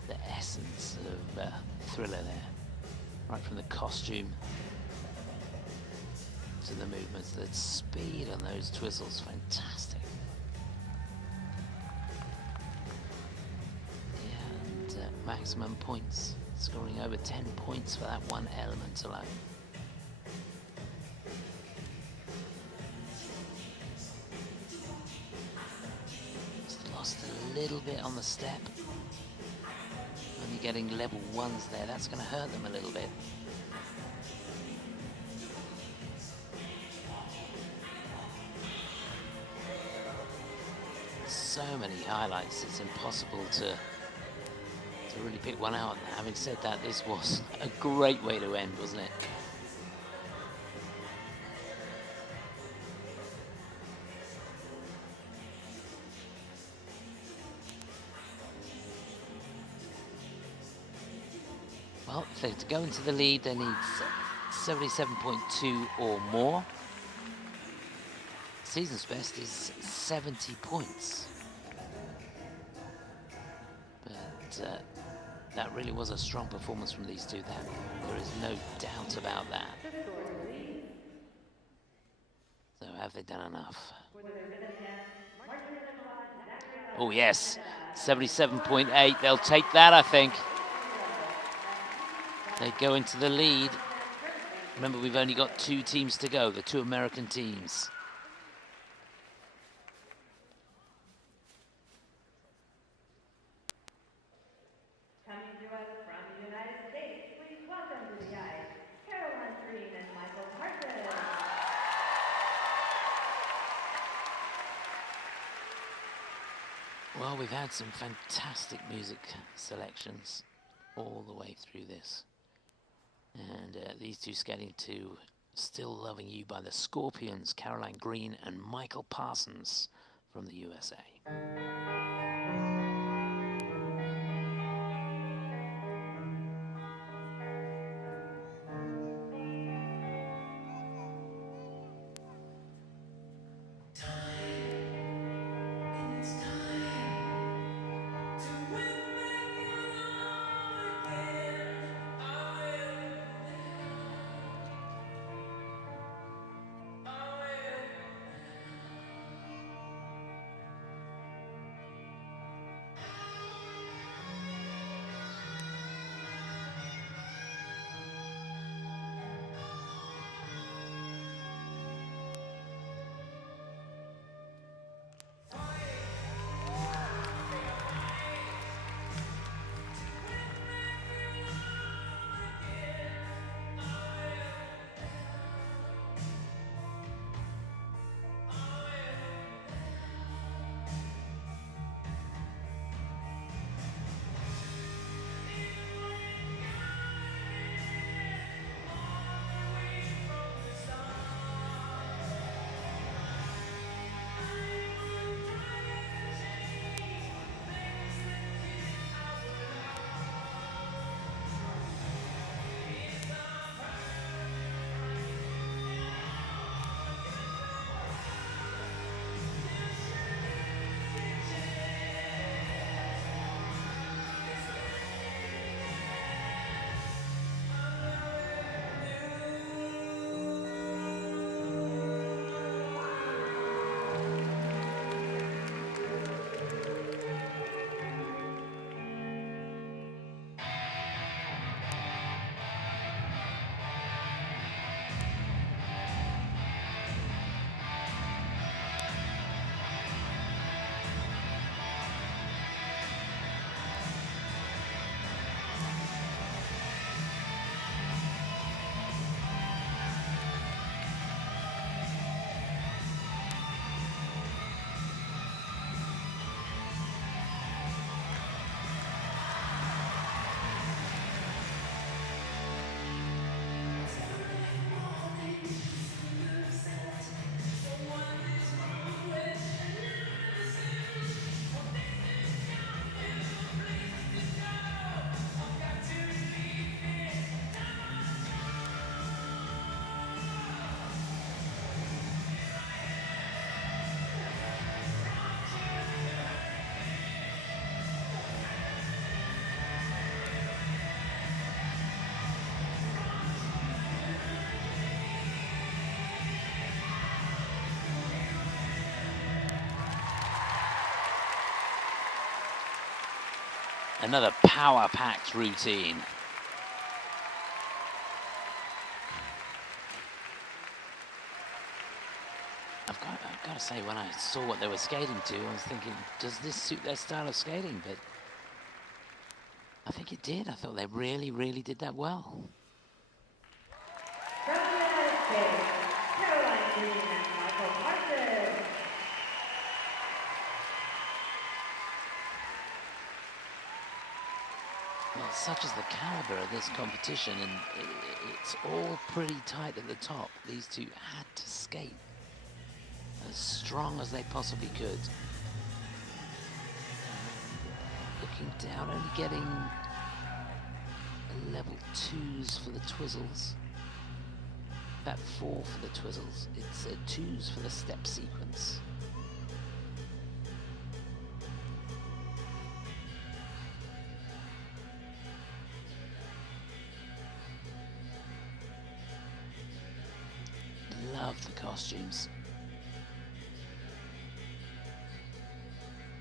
the essence of Thriller there, right from the costume to the movements, the speed on those twizzles, fantastic. Yeah, and maximum points, scoring over 10 points for that one element alone. Just lost a little bit on the step. Only getting level 1s there, that's going to hurt them a little bit. So many highlights, it's impossible to really pick one out. Having said that, this was a great way to end, wasn't it? Well, if they're to go into the lead, they need 77.2 or more. Season's best is 70 points. But that really was a strong performance from these two. There is no doubt about that. So have they done enough? Oh yes, 77.8. They'll take that, I think. They go into the lead. Remember, we've only got 2 teams to go, the 2 American teams. Coming to us from the United States, please welcome to the ice, Caroline and Michael Parsons. Well, we've had some fantastic music selections all the way through this. And these two skating to Still Loving You by the Scorpions, Caroline Green and Michael Parsons from the USA. Another power-packed routine. I've got to say, when I saw what they were skating to, I was thinking, does this suit their style of skating? But I think it did. I thought they really, really did that well. From the United States, Caroline Green and Parsons. Well, such is the caliber of this competition, and it's all pretty tight at the top. These two had to skate as strong as they possibly could. Looking down, only getting level 2s for the twizzles. About 4 for the twizzles. It's 2s for the step sequence. Love the costumes.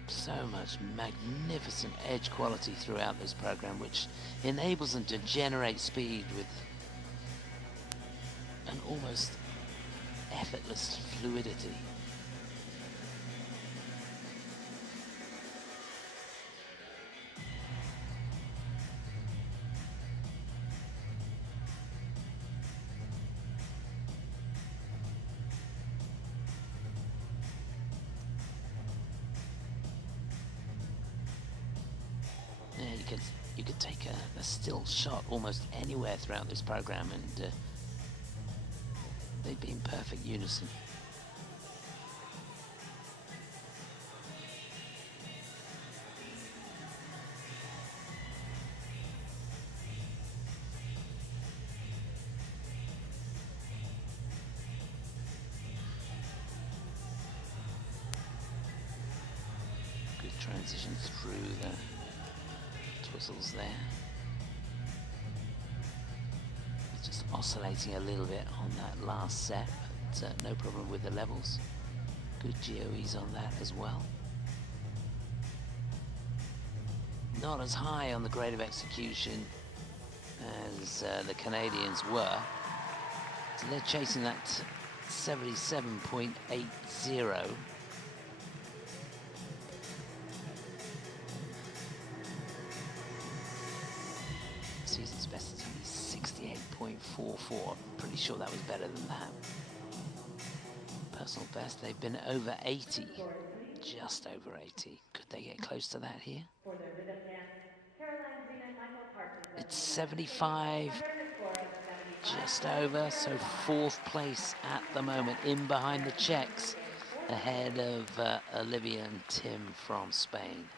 So much magnificent edge quality throughout this program, which enables them to generate speed with an almost effortless fluidity. You could take a still shot almost anywhere throughout this program, and they'd be in perfect unison. Good transition through the twizzles there. It's just oscillating a little bit on that last set, but no problem with the levels. Good GOEs on that as well. Not as high on the grade of execution as the Canadians were. So they're chasing that 77.80. Season's best is only 68.44. I'm pretty sure that was better than that. Personal best, they've been over 80. Just over 80. Could they get close to that here? It's 75, just over, so 4th place at the moment, in behind the Czechs, ahead of Olivia and Tim from Spain.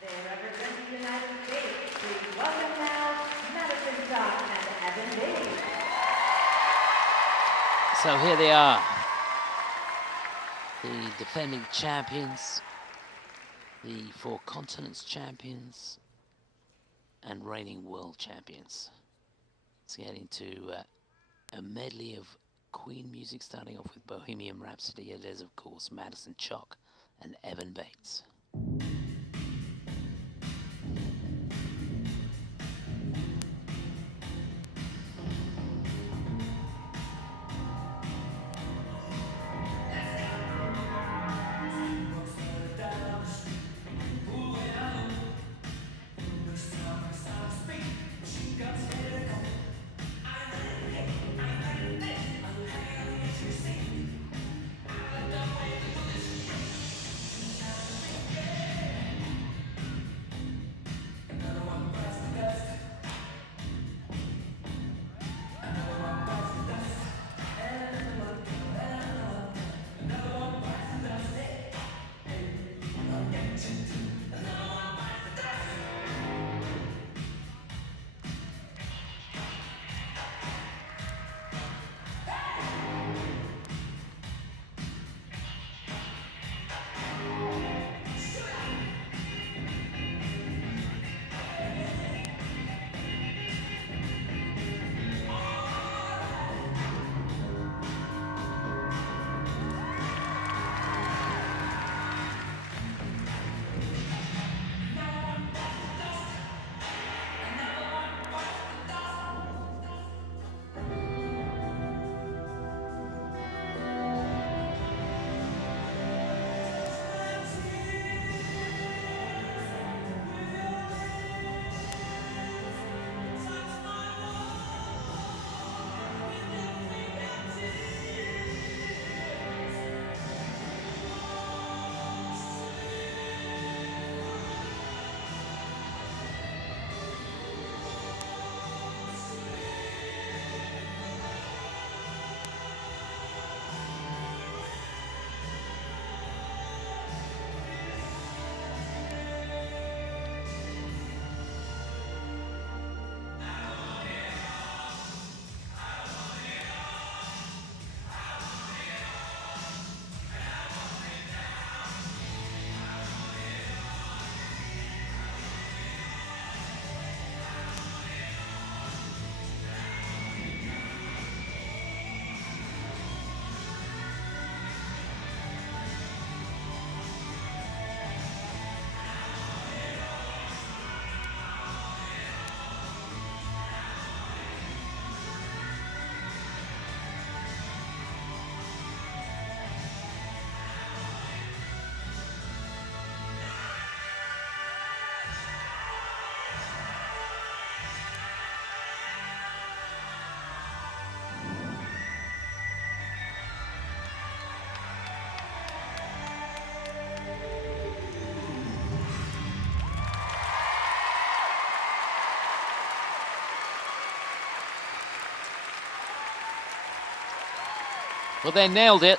They represent the United States. Please welcome now Chock and Bates. So here they are, the defending champions, the 4 continents champions, and reigning world champions. Let's get into a medley of Queen music, starting off with Bohemian Rhapsody. It is, of course, Madison Chock and Evan Bates. Well, they nailed it.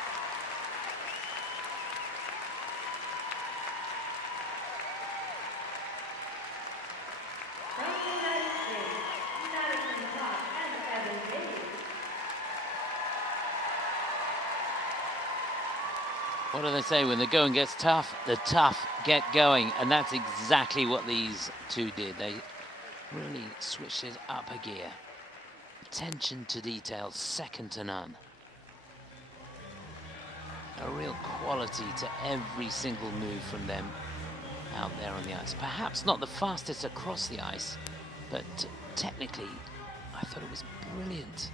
What do they say? When the going gets tough, the tough get going. And that's exactly what these two did. They really switched it up a gear. Attention to detail, second to none. A real quality to every single move from them out there on the ice. Perhaps not the fastest across the ice, but technically, I thought it was brilliant.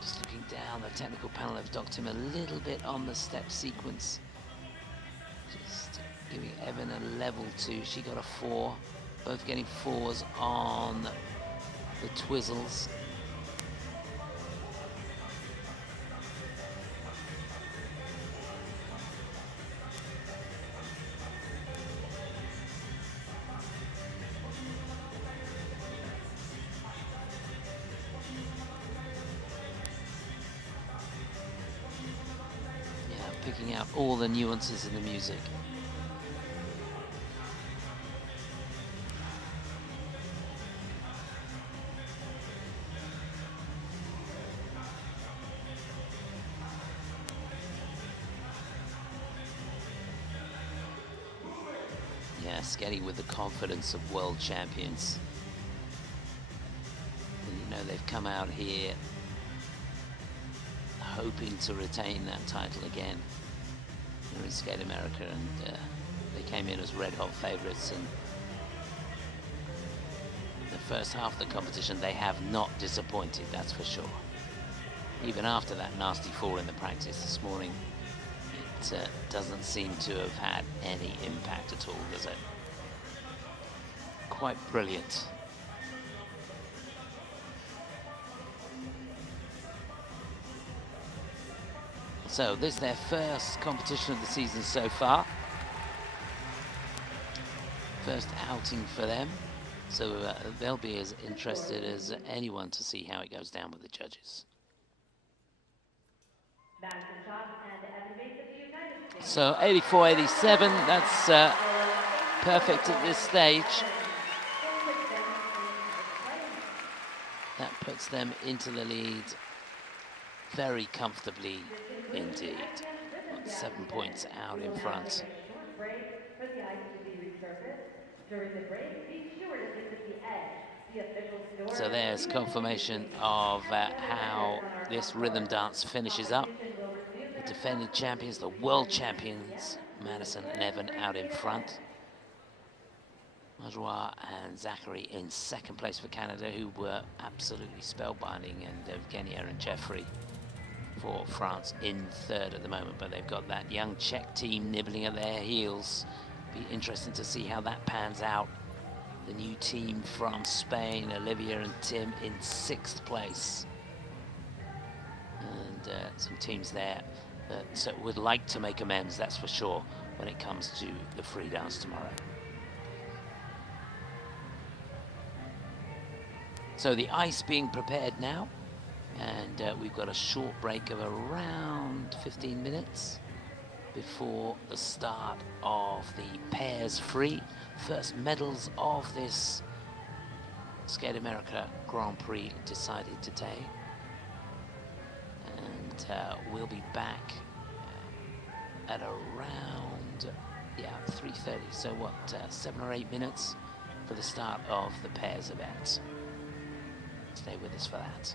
Just looking down, the technical panel have docked him a little bit on the step sequence. Just giving Evan a level 2. She got a 4. Both getting 4s on the twizzles. Picking out all the nuances in the music. Yeah, skating with the confidence of world champions. And, you know, they've come out here hoping to retain that title again. They're in Skate America, and they came in as red-hot favourites, and the first half of the competition they have not disappointed, that's for sure. Even after that nasty fall in the practice this morning, it doesn't seem to have had any impact at all, does it? Quite brilliant. So this is their first competition of the season so far. First outing for them. So they'll be as interested as anyone to see how it goes down with the judges. So 84-87, that's perfect at this stage. That puts them into the lead very comfortably indeed. 7 points out in front. So there's confirmation of how this rhythm dance finishes up. The defending champions, the world champions, Madison and Evan out in front. Lajoie and Zachary in second place for Canada, who were absolutely spellbinding, and Evgenia and Jeffrey for France in third at the moment, but they've got that young Czech team nibbling at their heels. Be interesting to see how that pans out. The new team from Spain, Olivia and Tim in 6th place. And some teams there that would like to make amends, that's for sure, when it comes to the free dance tomorrow. So the ice being prepared now, and we've got a short break of around 15 minutes before the start of the pairs free. First medals of this Skate America Grand Prix decided today. And we'll be back at around 3:30. So what, 7 or 8 minutes for the start of the pairs event. Stay with us for that.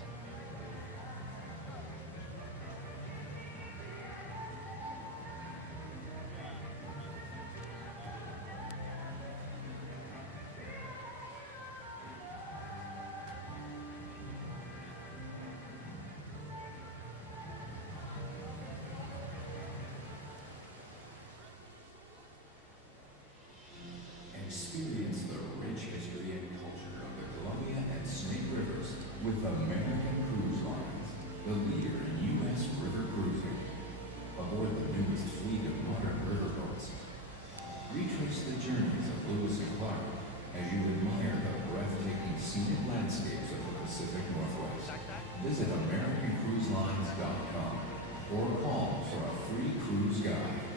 Experience the rich history and culture of the Columbia and Snake Rivers with American Visit AmericanCruiseLines.com or call for a free cruise guide.